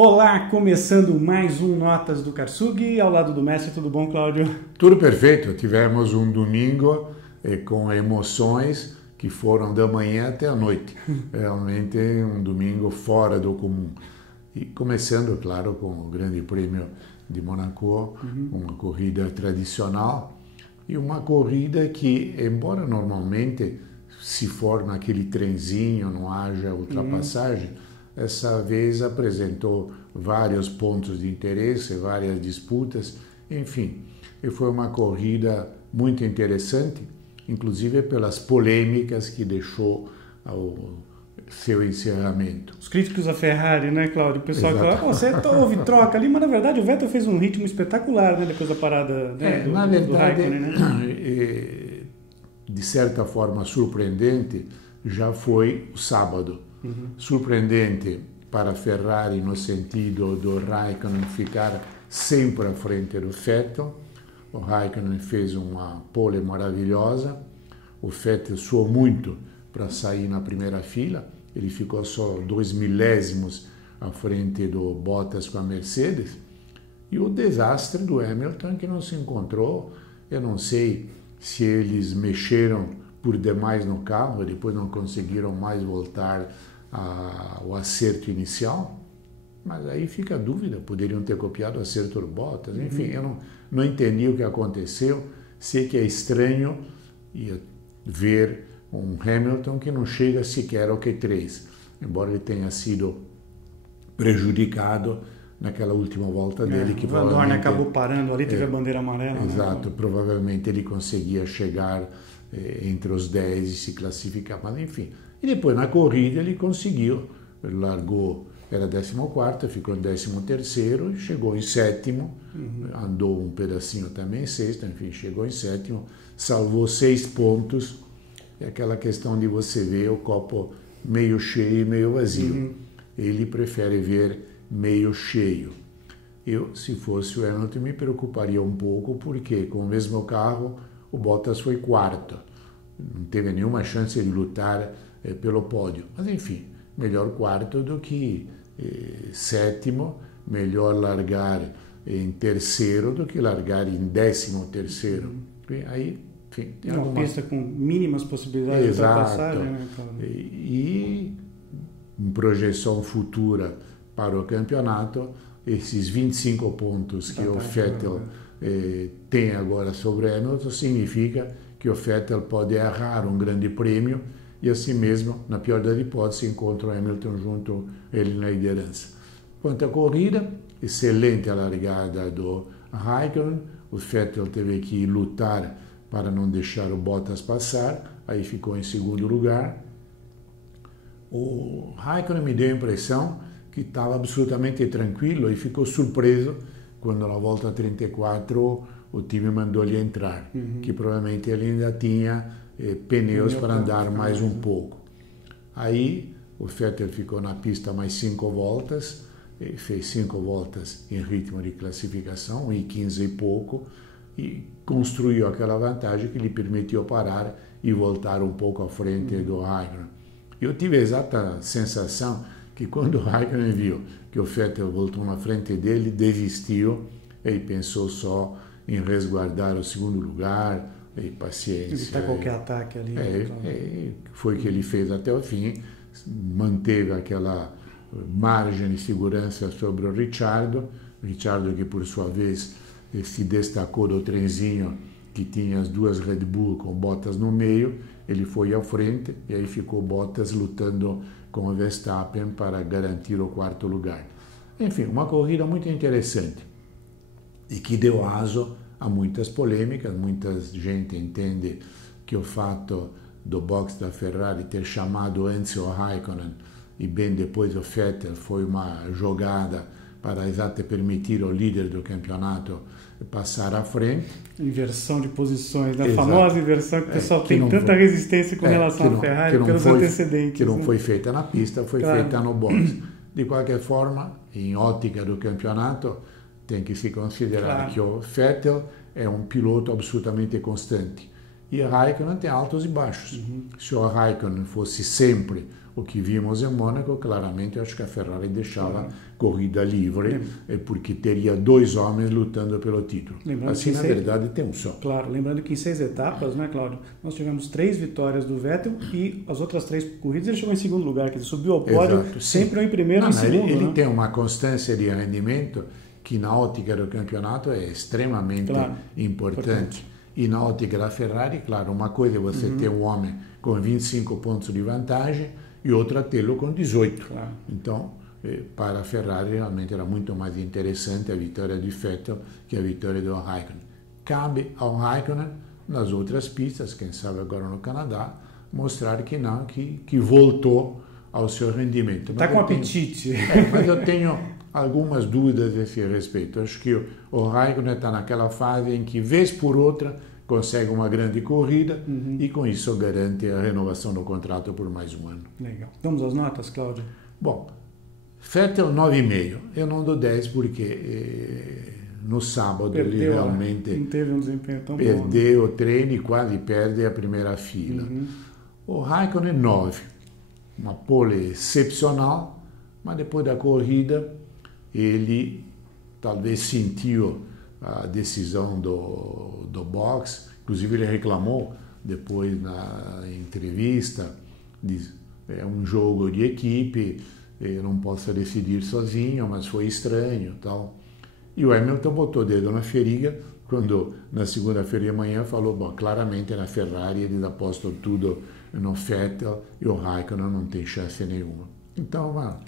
Olá, começando mais um Notas do Karsug, ao lado do mestre, tudo bom, Cláudio? Tudo perfeito, tivemos um domingo com emoções que foram da manhã até a noite, realmente um domingo fora do comum. E começando, claro, com o Grande Prêmio de Monaco, uma corrida tradicional e uma corrida que, embora normalmente se for naquele trenzinho, não haja ultrapassagem, essa vez apresentou vários pontos de interesse, várias disputas, enfim. E foi uma corrida muito interessante, inclusive pelas polêmicas que deixou o seu encerramento. Os críticos da Ferrari, né, Cláudio? O pessoal fala, você houve troca ali, mas na verdade o Vettel fez um ritmo espetacular, né, depois da parada, né, do Raikkonen, né? De certa forma surpreendente, já foi o sábado. Surpreendente para a Ferrari no sentido do Raikkonen ficar sempre à frente do Vettel. O Raikkonen fez uma pole maravilhosa, o Vettel suou muito para sair na primeira fila, ele ficou só 2 milésimos à frente do Bottas com a Mercedes, e o desastre do Hamilton que não se encontrou. Eu não sei se eles mexeram por demais no carro, depois não conseguiram mais voltar ao acerto inicial, mas aí fica a dúvida, poderiam ter copiado o acerto do Bottas, enfim, eu não entendi o que aconteceu. Sei que é estranho ver um Hamilton que não chega sequer ao Q3, embora ele tenha sido prejudicado naquela última volta dele. Que o Van Dorn acabou parando ali, teve a bandeira amarela. Exato, né? Provavelmente ele conseguia chegar entre os 10 e se classificar, mas enfim. E depois na corrida ele conseguiu, ele largou, era 14º, ficou em 13º, chegou em 7º, andou um pedacinho também em 6º, enfim, chegou em 7º, salvou 6 pontos. É aquela questão de você ver o copo meio cheio e meio vazio. Ele prefere ver meio cheio. Eu, se fosse o Hamilton, me preocuparia um pouco, porque com o mesmo carro o Bottas foi 4º. Não teve nenhuma chance de lutar pelo pódio. Mas enfim, melhor 4º do que 7º, melhor largar em 3º do que largar em 13º. Aí, enfim, tem uma pista com mínimas possibilidades de ultrapassagem, né? E em projeção futura para o campeonato, esses 25 pontos que o Vettel tem agora sobre o Hamilton significa que o Vettel pode errar um grande prêmio e assim mesmo, na pior das hipóteses, encontra o Hamilton junto a ele na liderança. Quanto à corrida, excelente a largada do Raikkonen, o Vettel teve que lutar para não deixar o Bottas passar, aí ficou em segundo lugar. O Raikkonen me deu a impressão que estava absolutamente tranquilo e ficou surpreso quando na volta 34 o time mandou ele entrar, que provavelmente ele ainda tinha pneus para andar mais um pouco. Aí o Vettel ficou na pista mais 5 voltas, fez 5 voltas em ritmo de classificação, 1:15 e pouco, e construiu aquela vantagem que lhe permitiu parar e voltar um pouco à frente do Raikkonen. Eu tive a exata sensação que quando o Raikkonen viu que o Vettel voltou na frente dele, desistiu e pensou só em resguardar o segundo lugar e paciência. Evitar qualquer ataque ali. Foi o que ele fez até o fim, manteve aquela margem de segurança sobre o Ricciardo que por sua vez se destacou do trenzinho que tinha as duas Red Bull com Bottas no meio. Ele foi à frente e aí ficou Bottas lutando com o Verstappen para garantir o 4º lugar. Enfim, uma corrida muito interessante e que deu aso a muitas polêmicas. Muita gente entende que o fato do box da Ferrari ter chamado antes o Raikkonen e bem depois o Vettel foi uma jogada para exato permitir ao líder do campeonato passar à frente. Inversão de posições, né? A Exato. famosa inversão que o pessoal tem tanta resistência com relação à Ferrari pelos antecedentes. Que não foi feita na pista, foi feita no box. De qualquer forma, em ótica do campeonato, tem que se considerar que o Vettel é um piloto absolutamente constante. E o Raikkonen tem altos e baixos. Se o Raikkonen fosse sempre o que vimos em Mônaco, claramente eu acho que a Ferrari deixava corrida livre, porque teria 2 homens lutando pelo título. Lembrando assim, na verdade, tem um só. Claro, lembrando que em 6 etapas, né, Cláudio, nós tivemos 3 vitórias do Vettel e as outras 3 corridas ele chegou em segundo lugar, quer dizer, subiu ao pódio, sempre em primeiro e em segundo. Ele tem uma constância de rendimento que na ótica do campeonato é extremamente importante. E na ótica da Ferrari, claro, uma coisa é você ter um homem com 25 pontos de vantagem e outra tê-lo com 18. Claro. Então, para a Ferrari realmente era muito mais interessante a vitória de Vettel que a vitória do Raikkonen. Cabe ao Raikkonen, nas outras pistas, quem sabe agora no Canadá, mostrar que não, que voltou ao seu rendimento. Está com apetite. Mas eu tenho algumas dúvidas a esse respeito. Acho que o Raikkonen está naquela fase em que, vez por outra, consegue uma grande corrida e com isso garante a renovação do contrato por mais um ano. Legal. Vamos às notas, Cláudio? Bom, Vettel 9,5. Eu não dou 10 porque no sábado ele realmente não teve um desempenho tão perdeu o treino e quase perde a primeira fila. O Raikkonen 9. Uma pole excepcional, mas depois da corrida ele talvez sentiu a decisão do box, inclusive ele reclamou depois na entrevista, diz, é um jogo de equipe, eu não posso decidir sozinho, mas foi estranho, tal. E o Hamilton botou o dedo na feriga quando na segunda-feira de manhã falou, bom, claramente na Ferrari eles apostam tudo no Vettel e o Raikkonen não tem chance nenhuma. Então,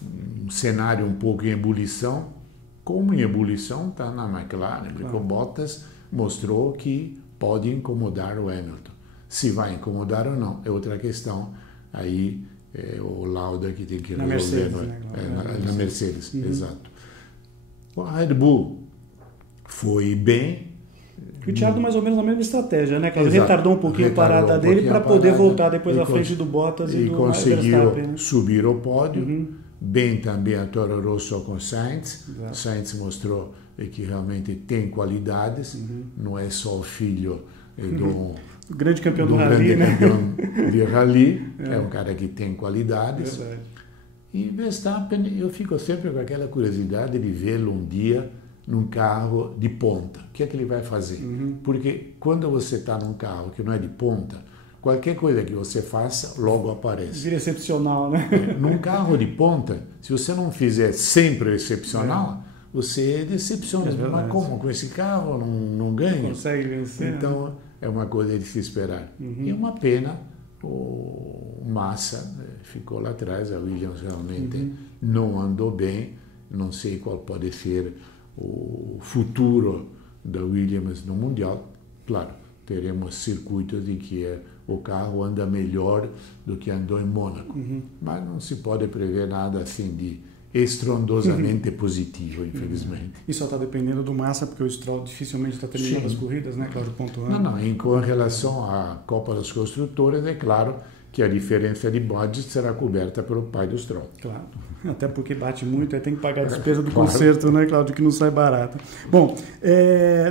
um cenário um pouco em ebulição, como em ebulição está na McLaren, porque o Bottas mostrou que pode incomodar o Hamilton. Se vai incomodar ou não é outra questão, aí é o Lauda que tem que resolver. Na Mercedes, exato. A Red Bull foi bem. O Thiago mais ou menos na mesma estratégia, né? Ele retardou um pouquinho a parada dele para poder voltar depois à frente do Bottas e do conseguiu Verstappen, né? subir ao pódio. Bem também a Toro Rosso com Sainz. Sainz mostrou que realmente tem qualidades, não é só o filho do grande campeão do rally, né? Campeão de rally, é um cara que tem qualidades. Verdade. E Verstappen, eu fico sempre com aquela curiosidade de vê-lo um dia num carro de ponta. O que é que ele vai fazer? Porque quando você está num carro que não é de ponta, qualquer coisa que você faça, logo aparece. Vira excepcional, né? Num carro de ponta, se você não fizer sempre excepcional, você decepciona. Mas como? Com esse carro não ganha? Não consegue vencer. Então, é uma coisa de se esperar. E uma pena, o Massa ficou lá atrás, a Williams realmente não andou bem. Não sei qual pode ser o futuro da Williams no Mundial. Claro, teremos circuitos em que o carro anda melhor do que andou em Mônaco. Mas não se pode prever nada assim de estrondosamente positivo, infelizmente. E só está dependendo do Massa, porque o Stroll dificilmente está terminando as corridas, né, Cláudio, pontuando. Não, com relação à Copa dos Construtores, é claro que a diferença de budget será coberta pelo pai do Stroll. Claro, até porque bate muito, aí tem que pagar a despesa do conserto, né, Cláudio, que não sai barato. Bom,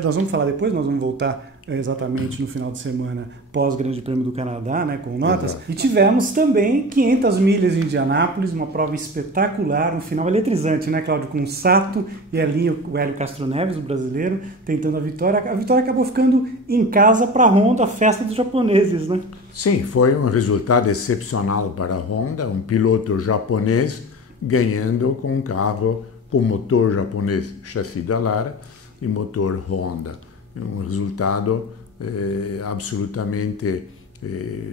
nós vamos falar depois, nós vamos voltar exatamente no final de semana pós-Grande Prêmio do Canadá, né, com notas. E tivemos também 500 milhas em Indianápolis, uma prova espetacular, um final eletrizante, né, Cláudio, com o Sato e ali o Hélio Castro Neves, o brasileiro, tentando a vitória. A vitória acabou ficando em casa para a Honda, a festa dos japoneses, né? Sim, foi um resultado excepcional para a Honda, um piloto japonês ganhando com um carro com motor japonês, chassi da Lara e motor Honda. Um resultado absolutamente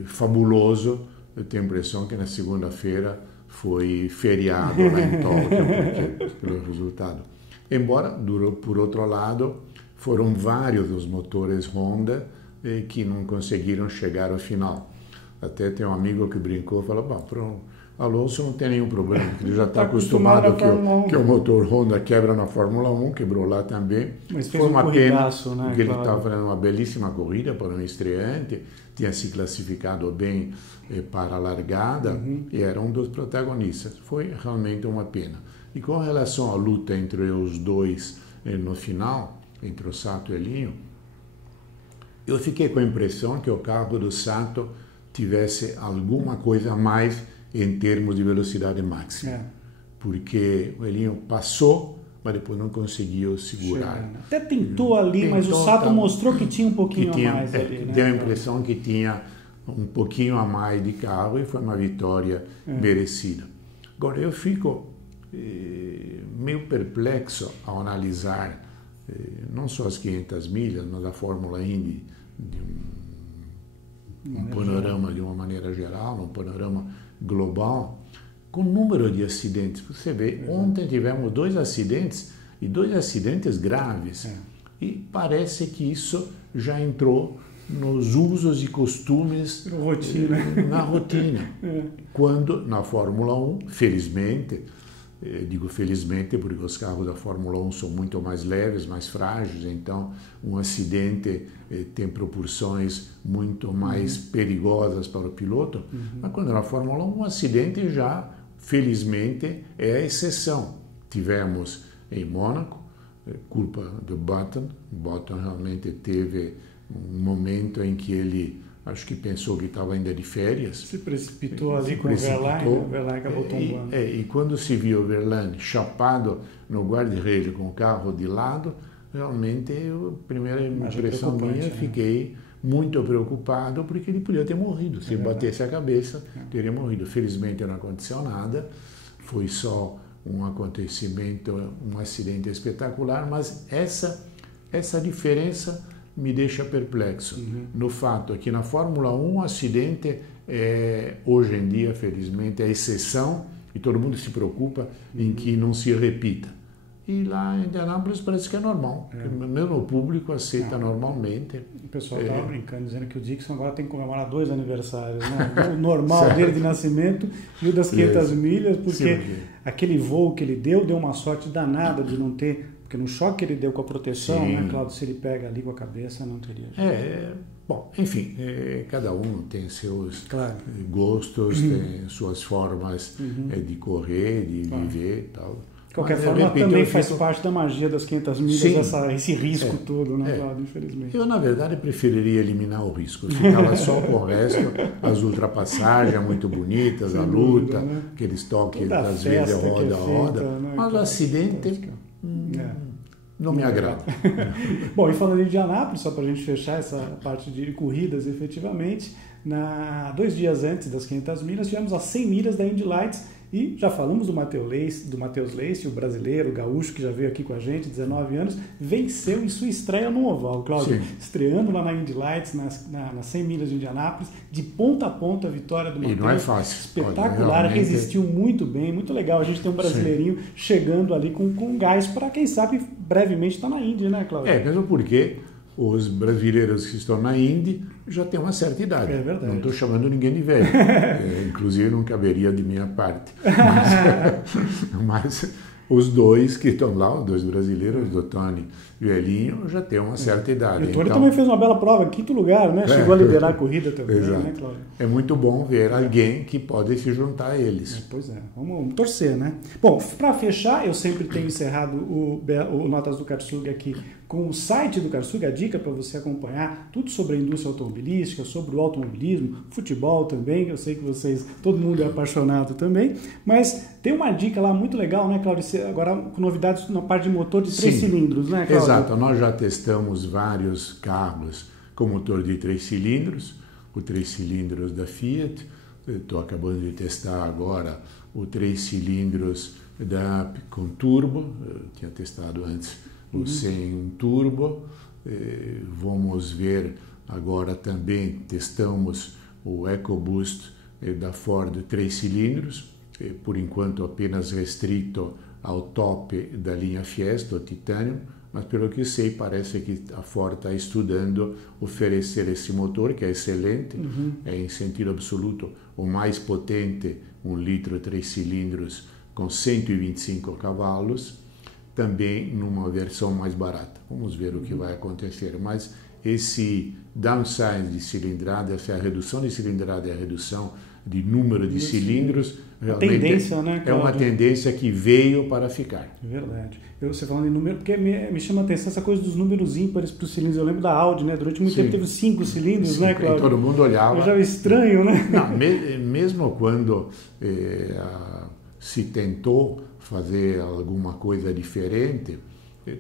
fabuloso. Eu tenho a impressão que na segunda-feira foi feriado lá em Tóquio pelo resultado. Embora, por outro lado, foram vários os motores Honda que não conseguiram chegar ao final. Até tem um amigo que brincou e falou, bom, para o Alonso não tem nenhum problema, ele já está acostumado que o motor Honda quebra na Fórmula 1, quebrou lá também. Mas fez foi uma pena, né, porque ele estava fazendo uma belíssima corrida para um estreante, tinha se classificado bem para a largada e era um dos protagonistas. Foi realmente uma pena. E com relação à luta entre os dois no final, entre o Sato e o Elinho, eu fiquei com a impressão que o carro do Sato tivesse alguma coisa a mais em termos de velocidade máxima, porque o Elinho passou, mas depois não conseguiu segurar. Até tentou ali, mas o Sato mostrou que tinha um pouquinho a mais ali. Deu a impressão que tinha um pouquinho a mais de carro e foi uma vitória merecida. Agora, eu fico meio perplexo ao analisar não só as 500 milhas, mas a Fórmula Indy de um panorama de uma maneira geral, um panorama global, com o número de acidentes. Você vê, ontem tivemos 2 acidentes e 2 acidentes graves. E parece que isso já entrou nos usos e costumes na rotina. Quando na Fórmula 1, felizmente, digo felizmente porque os carros da Fórmula 1 são muito mais leves, mais frágeis, então um acidente tem proporções muito mais perigosas para o piloto, mas quando na Fórmula 1 um acidente já, felizmente, é a exceção. Tivemos em Mônaco, culpa do Button realmente teve um momento em que ele acho que pensou que estava ainda de férias. Se precipitou ali com o Verlaine acabou tombando. E quando se viu o Verlaine chapado no guarda-reio com o carro de lado, realmente, a primeira impressão minha, fiquei muito preocupado, porque ele podia ter morrido. Se batesse a cabeça, teria morrido. Felizmente não aconteceu nada, foi só um acontecimento, um acidente espetacular, mas essa diferença me deixa perplexo no fato que na Fórmula 1 o acidente hoje em dia, felizmente, é exceção e todo mundo se preocupa em que não se repita. E lá em Indianápolis parece que é normal, mesmo o público aceita normalmente. O pessoal estava brincando, dizendo que o Dixon agora tem que comemorar 2 aniversários, né? O normal dele de nascimento e o das 500 milhas, porque aquele voo que ele deu uma sorte danada de não ter. Porque no choque que ele deu com a proteção, né, Cláudio, se ele pega ali com a cabeça, não teria. Bom, enfim, cada um tem seus gostos, tem suas formas de correr, de viver e tal. De qualquer forma, também faz parte da magia das 500 milhas, esse risco todo, né, Cláudio, infelizmente. Eu, na verdade, preferiria eliminar o risco. Ficava só com o resto, as ultrapassagens muito bonitas, a luta, aqueles toques, às vezes, roda a roda. Mas o acidente... não me agrada. Bom, e falando em Indianápolis, só para a gente fechar essa parte de corridas efetivamente, 2 dias antes das 500 milhas, tivemos as 100 milhas da Indy Lights e já falamos do Matheus Leite, o brasileiro, o gaúcho, que já veio aqui com a gente, 19 anos, venceu em sua estreia no oval, Cláudio, estreando lá na Indy Lights, nas 100 milhas de Indianápolis, de ponta a ponta a vitória do Matheus. E não é fácil. Espetacular, realmente... resistiu muito bem, muito legal. A gente tem um brasileirinho chegando ali com gás para, quem sabe, brevemente estar na Indy, né, Cláudio? Mesmo porque os brasileiros que estão na Indy já têm uma certa idade. É verdade. Não estou chamando ninguém de velho. Inclusive não caberia de minha parte. Mas os 2 que estão lá, os 2 brasileiros, o Tony e o Elinho, já têm uma certa idade. E o Tony também fez uma bela prova, 5º lugar, né? Chegou a liderar a corrida também, né, Cláudio? É muito bom ver alguém que pode se juntar a eles. Pois é, vamos torcer, né? Bom, para fechar, eu sempre tenho encerrado o Notas do Karsug aqui com o site do Karsug, a dica para você acompanhar tudo sobre a indústria automobilística, sobre o automobilismo, futebol também, eu sei que todo mundo é apaixonado também, mas tem uma dica lá muito legal, né, Cláudio? Agora com novidades na parte de motor de 3 cilindros, né, Cláudio? Exato, nós já testamos vários carros com motor de 3 cilindros, o 3 cilindros da Fiat, estou acabando de testar agora o 3 cilindros da Up com turbo, eu tinha testado antes o sem turbo, vamos ver agora também, testamos o EcoBoost da Ford 3 cilindros, por enquanto apenas restrito ao top da linha Fiesta, o Titanium, mas pelo que sei parece que a Ford está estudando oferecer esse motor que é excelente, é em sentido absoluto o mais potente, 1 litro 3 cilindros com 125 cavalos, também numa versão mais barata. Vamos ver o que vai acontecer, mas esse downsize de cilindrada, essa redução de cilindrada e a redução de número de cilindros, realmente tendência, né, é uma tendência que veio para ficar. Verdade. Você falando em número, porque me chama a atenção essa coisa dos números ímpares para os cilindros. Eu lembro da Audi, né? Durante muito tempo teve 5 cilindros, né, Cláudio? Todo mundo olhava. Eu já estranho, né? Não, mesmo quando se tentou fazer alguma coisa diferente,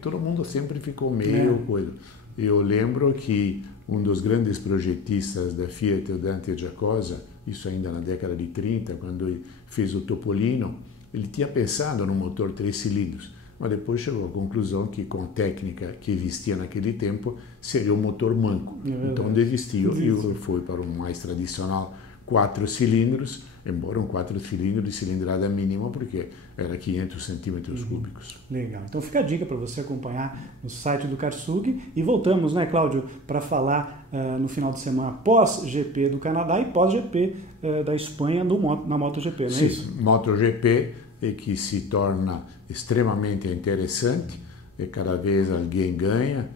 todo mundo sempre ficou meio coisa. Eu lembro que um dos grandes projetistas da Fiat, o Dante Giacosa, isso ainda na década de 30, quando ele fez o Topolino, ele tinha pensado num motor 3 cilindros, mas depois chegou à conclusão que, com a técnica que existia naquele tempo, seria um motor manco. Então desistiu e foi para um mais tradicional 4 cilindros, embora um 4 cilindros de cilindrada mínima, porque era 500 centímetros cúbicos. Legal. Então fica a dica para você acompanhar no site do Karsug. E voltamos, né, Cláudio, para falar no final de semana pós-GP do Canadá e pós-GP da Espanha na MotoGP, não é isso? Sim, MotoGP que se torna extremamente interessante, e cada vez alguém ganha.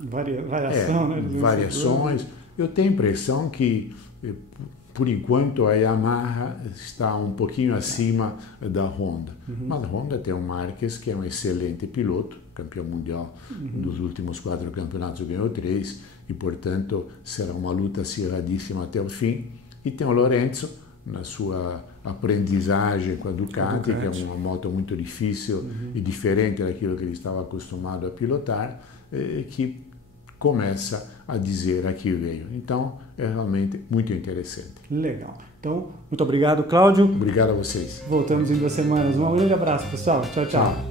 Variação, né? Variações. Eu tenho a impressão que, por enquanto, a Yamaha está um pouquinho acima da Honda. Mas a Honda tem um Marques, que é um excelente piloto, campeão mundial dos últimos 4 campeonatos, ganhou 3, e, portanto, será uma luta acirradíssima até o fim. E tem o Lorenzo, na sua aprendizagem com a Ducati, que é uma moto muito difícil e diferente daquilo que ele estava acostumado a pilotar, que começa a dizer a que veio. Então, é realmente muito interessante. Legal. Então, muito obrigado, Cláudio. Obrigado a vocês. Voltamos em 2 semanas. Um grande abraço, pessoal. Tchau, tchau.